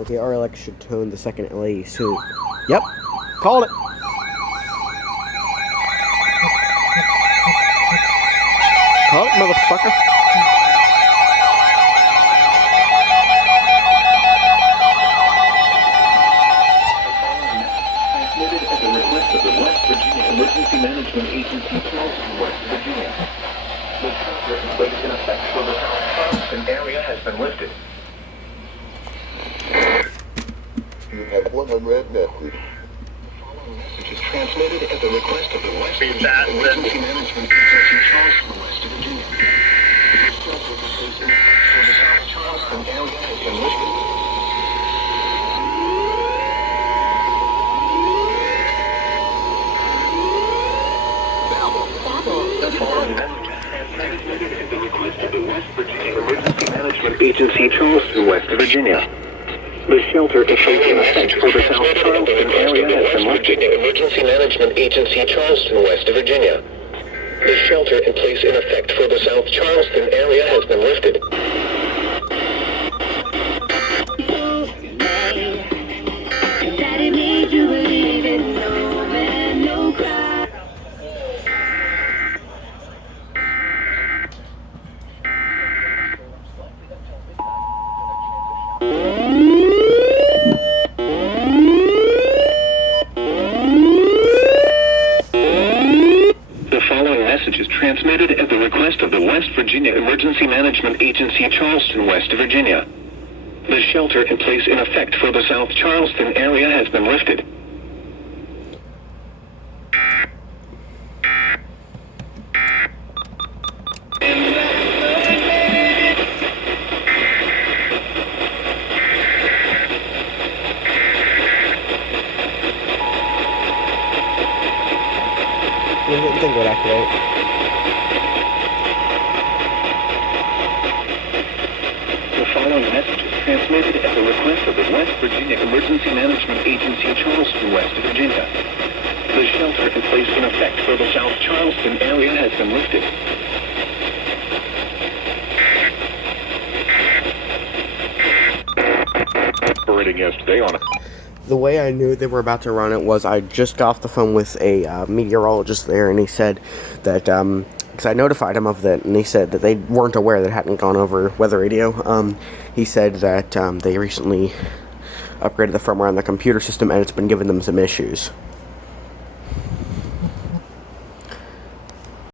Okay, RLX should tone the second LAE soon. Yep, called it. Call it, motherfucker. Transmitted at the request of the West Virginia Emergency Management Agency, Charleston, West Virginia. The shelter in place in effect for the South Charleston area has been lifted. You have one unread message. Message is transmitted at the request of the West Virginia Emergency Management Agency, Charleston, West Virginia. The shelter in place in effect for the South Charleston area has been lifted. The following message is transmitted at the request of the West Virginia Emergency Management Agency, Charleston, West Virginia. The shelter in place in effect for the South Charleston area has been lifted. Emergency Management Agency, Charleston, West Virginia. The shelter in place in effect for the South Charleston area has been lifted. Daddy made you believe in no man, no cry. The following message is transmitted at the request of the West Virginia Emergency Management Agency, Charleston, West Virginia. The shelter in place in effect for the South Charleston area has been lifted. You think it would activate. The following message is transmitted at the request of the West Virginia Emergency Management Agency, Charleston, West Virginia. The shelter in place in effect for the South Charleston area has been lifted. Operating yesterday on it. The way I knew they were about to run it was I just got off the phone with a meteorologist there, and he said that, because I notified him of that, and he said that they weren't aware that it hadn't gone over weather radio. He said that they recently upgraded the firmware on the computer system, and it's been giving them some issues.